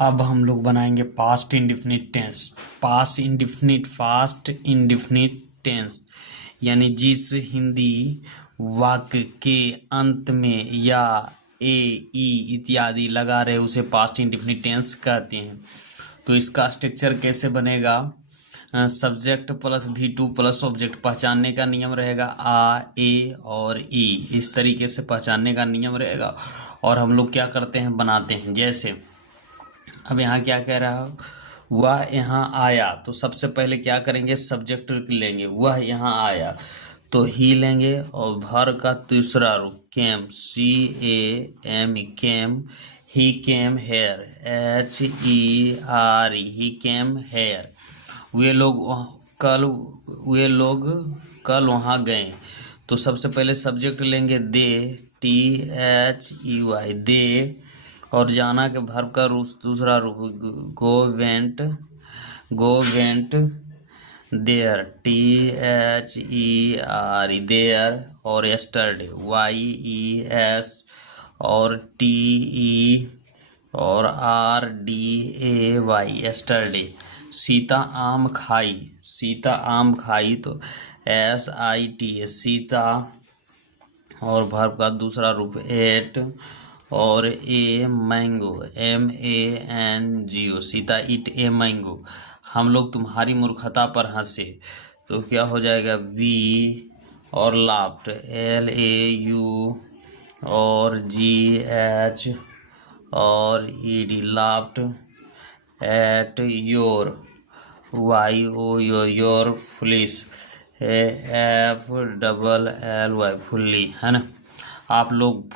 अब हम लोग बनाएंगे past indefinite tense. Past indefinite tense यानी जिस हिंदी वाक्य के अंत में या ए ई इत्यादि लगा रहे उसे पास्ट इंडिफिनिट टेंस कहते हैं। तो इसका स्ट्रक्चर कैसे बनेगा? Subject plus V2 plus object पहचानने का नियम रहेगा, आ ए और ई, इस तरीके से पहचानने का नियम रहेगा। और हम लोग क्या करते हैं, बनाते हैं। जैसे अब यहाँ क्या कह रहा है, वह यहाँ आया, तो सबसे पहले क्या करेंगे, सब्जेक्ट लेंगे, वह यहाँ आया तो ही लेंगे, और भर का दूसरा रूप came, CAM, came. He came here, HERE, he came here. वे लोग कल वे लोग कल वहाँ गए। तो सबसे पहले सब्जेक्ट लेंगे दे, THEY, दे, और जाना के वर्ब का दूसरा रूप go went there, THERE, there, और यस्टरडे, YES, और TE, और RDAY, यस्टरडे। सीता आम खाई, तो SIT, सीता, और वर्ब का दूसरा रूप एट, और a mango, MANGO, Sita it a mango. हम लोग तुम्हारी मूर्खता पर हंसे, तो क्या हो जाएगा, वी, और लाफ्ट, LAU, और GH, और ED, laughed, at your, YO, your foolish, FLLY, fully, है ना। आप लोग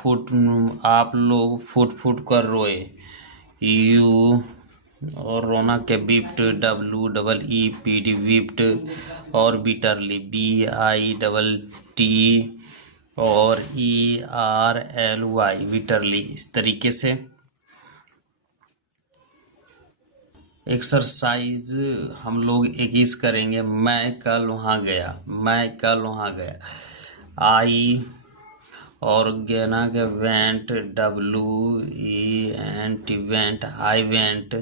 फुट कर रोए, यू, और रोना के बिप्ट, WEEPD, विप्ट, और बिटरली, BITT, और ERLY, विटरली। इस तरीके से एक्सरसाइज हम लोग 21 करेंगे। मैं कल वहाँ गया, आई, और गेना के went, WENT, went, I went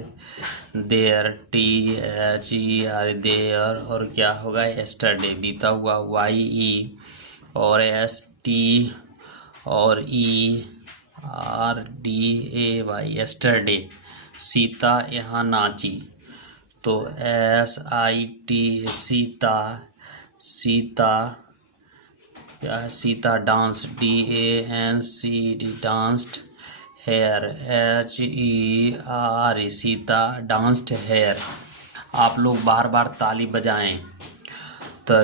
there, THERE, there, और क्या होगा, यस्टरडे, बीता हुआ, YE, और ST, और ERDAY, यस्टरडे। सीता यहाँ नाची, तो SIT, सीता क्या है, Sita dance, DANCED, danced, here, HERE, Sita danced here. आप लोग बार बार ताली बजाएं, तो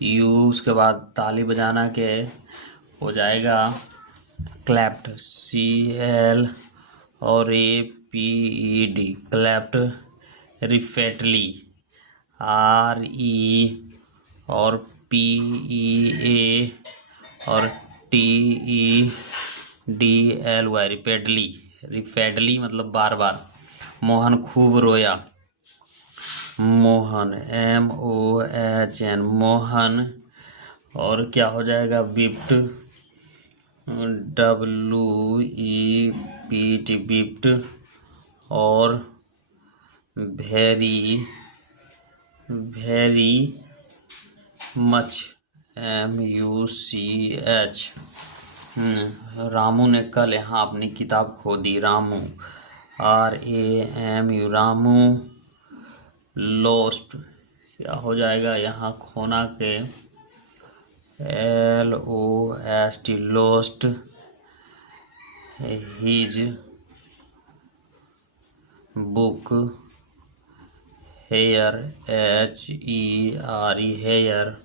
यू उसके बाद ताली बजाना के हो जाएगा क्लैप्ट, CL, और APED, क्लैप्ट, रिपेटली, RE, और PEA, और TEDLY, रिपेडली मतलब बार बार। मोहन खूब रोया, मोहन, MOHN, मोहन, और क्या हो जाएगा, बिप्ट, WEPT, बिप्ट, और वेरी मच, MUCH। रामू ने कल यहाँ अपनी किताब खो दी, रामू, RAMU, रामू। लोस्ट क्या हो जाएगा, यहाँ खोना के LOST, lost, his book, here, HERE, here,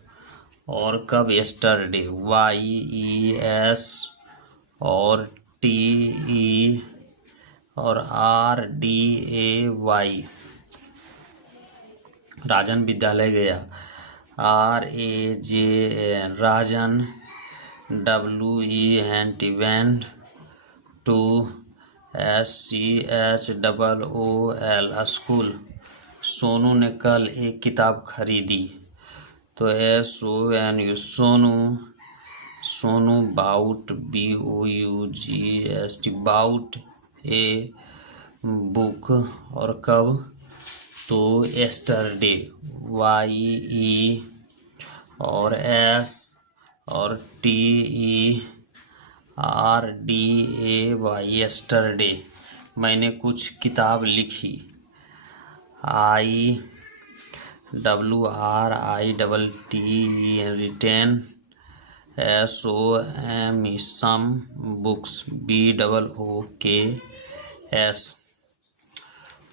और कब, यस्टरडे, YES, और TE, और RDAY। राजन विद्यालय गया, RAJN, Rajan, WENT, went, to, SCHOOL, school. Sonu ने कल एक किताब खरीदी, तो SONU, Sonu, bought, BOUGST, bought, a book, और कब, तो yesterday, YE और S और TERDAY, yesterday। मैंने कुछ किताब लिखी, IWRITTE, written, SOME, some books, BOOKS।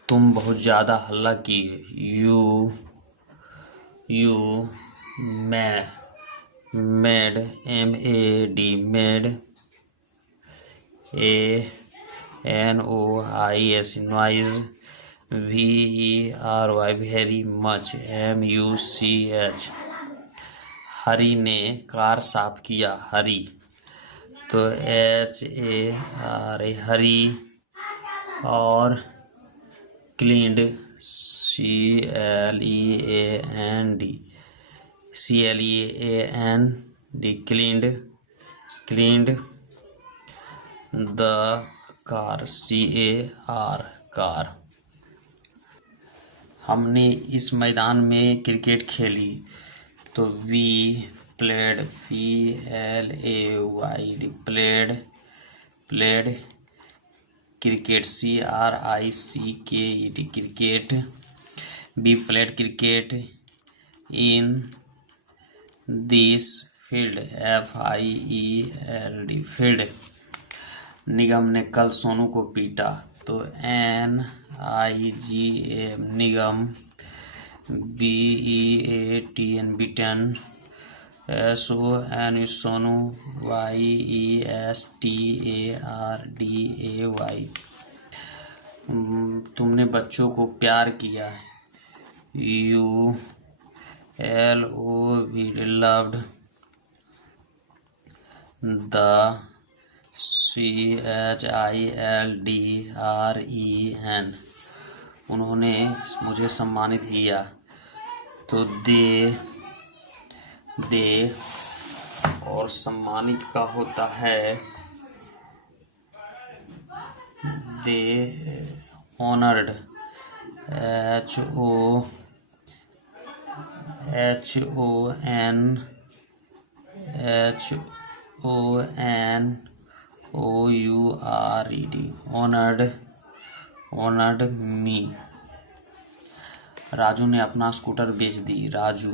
तुम बहुत ज़्यादा हल्ला किए, you made, made, ANOISE, noise, VERY, very much, MUCH। Hari ने कार साफ किया, हरी, तो HARA, हरी, और cleaned, CLEAND, cleaned the car, CAR, car. हमने इस मैदान में क्रिकेट खेली, तो we played, PLAYD, played cricket, CRICKET, cricket. We played cricket in this field, FIELD, field. Nigam ने कल सोनू को पीटा, तो NIGM, Nigam. BEATN, beaten. SONU, Sonu. YESTARDAY, तुमने बच्चों को प्यार किया, ULOVED, loved, द CHILDREN, उन्होंने मुझे सम्मानित किया, तो दे और सम्मानित का होता है they, honoured, HONOURED, honoured me. Raju ने अपना स्कूटर बेच दी, Raju,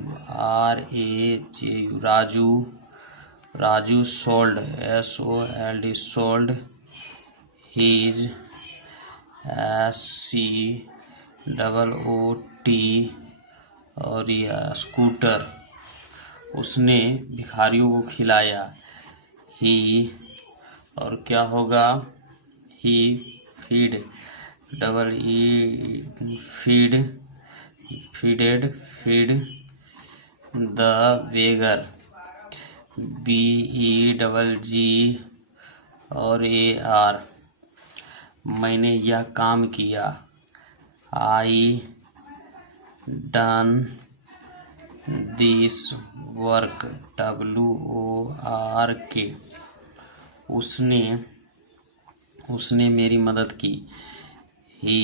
RAJU, Raju sold, SOLD, sold his, SCOOT, और यह स्कूटर, उसने भिखारियों को खिलाया, ही, और क्या होगा, he feed, feed the beggar, BEGG, और AR, मैंने यह काम किया, I done this work, WORK, उसने मेरी मदद की, he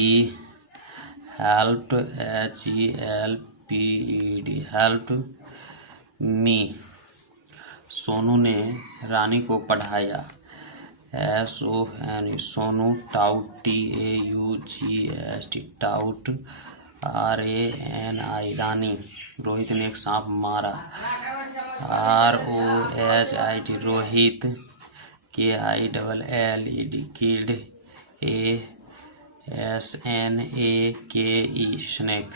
helped, HELPED, helped me। Sonu ने रानी को पढ़ाया, SONU, Sonu, taut, TAUGST, taut, RANI, रानी। रोहित ने एक सांप मारा, ROHIT, Rohit, KILLED, killed, SNAKE, snake.